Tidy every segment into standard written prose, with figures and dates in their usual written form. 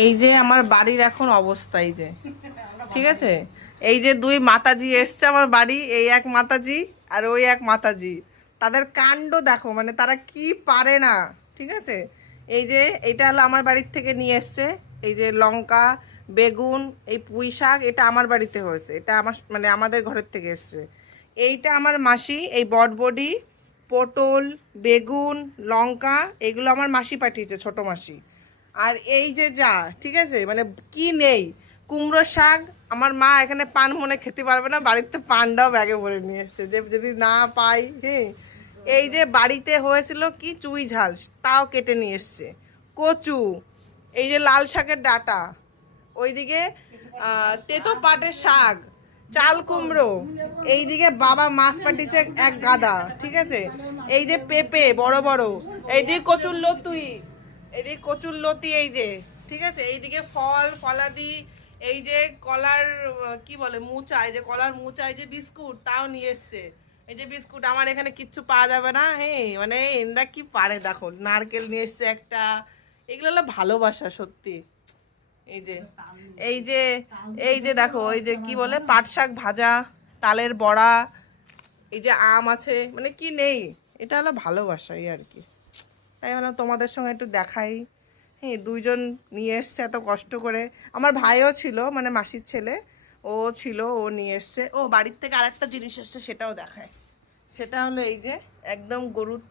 এই যে আমার বাড়ির এখন অবস্থা, এই যে ঠিক আছে, এই যে দুই মাতাজি এসছে আমার বাড়ি, এই এক মাতাজি আর ওই এক মাতাজি, তাদের কাণ্ড দেখো, মানে তারা কি পারে না, ঠিক আছে। এই যে এটা হলো আমার বাড়ির থেকে নিয়ে এসছে, এই যে লঙ্কা, বেগুন, এই পুঁই শাক, এটা আমার বাড়িতে হয়েছে, এটা আমার মানে আমাদের ঘরের থেকে এসছে। এইটা আমার মাসি, এই বটবডি, পটল, বেগুন, লঙ্কা, এগুলো আমার মাসি পাঠিয়েছে, ছোট মাসি। আর এই যে যা, ঠিক আছে, মানে কি নেই, কুমড়ো শাক, আমার মা এখানে পান মনে খেতে পারবে না, বাড়িতে পানটাও ব্যাগে ভরে নিয়ে এসছে, যে যদি না পাই। হ্যাঁ, এই যে বাড়িতে হয়েছিল কি চুই ঝাল, তাও কেটে নিয়ে এসছে, কচু, এই যে লাল শাকের ডাঁটা, ওইদিকে তেতো পাটের শাক, চাল কুমড়ো, এইদিকে বাবা মাছ পাঠিয়েছে এক গাদা, ঠিক আছে। এই যে পেঁপে বড় বড়, এইদিকে কচুর লতুই, এইদিকে কচুর লতি, এই যে ঠিক আছে, এইদিকে ফল ফলাদি, এই যে কলার কি বলে মুচা, এই যে কলার মুচা, এই যে বিস্কুট, তাও নিয়ে এসছে। এই যে বিস্কুট, আমার এখানে কিচ্ছু পাওয়া যাবে না, হ্যাঁ, মানে এনরা কি পারে দেখো, নারকেল নিয়ে এসছে একটা, এগুলো হলো ভালোবাসা সত্যি। এই যে এই যে এই যে দেখো, এই যে কি বলে পাট শাক ভাজা, তালের বড়া, এই যে আম আছে, মানে কি নেই, এটা হলো ভালোবাসা, এই আর কি। তাই ভাবলাম তোমাদের সঙ্গে একটু দেখাই। হ্যাঁ, দুইজন নিয়ে এসছে এত কষ্ট করে, আমার ভাইও ছিল, মানে মাসির ছেলে, ও ছিল, ও নিয়ে এসছে। ও বাড়ির থেকে আরেকটা জিনিস এসছে, সেটাও দেখায়। সেটা হলো এই যে একদম গরুর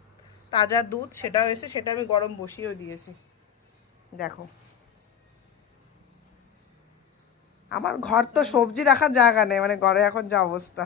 তাজা দুধ, সেটাও এসে, সেটা আমি গরম বসিয়েও দিয়েছি, দেখো। আমার ঘর তো সবজি রাখার জায়গা নেই, মানে ঘরে এখন যা অবস্থা।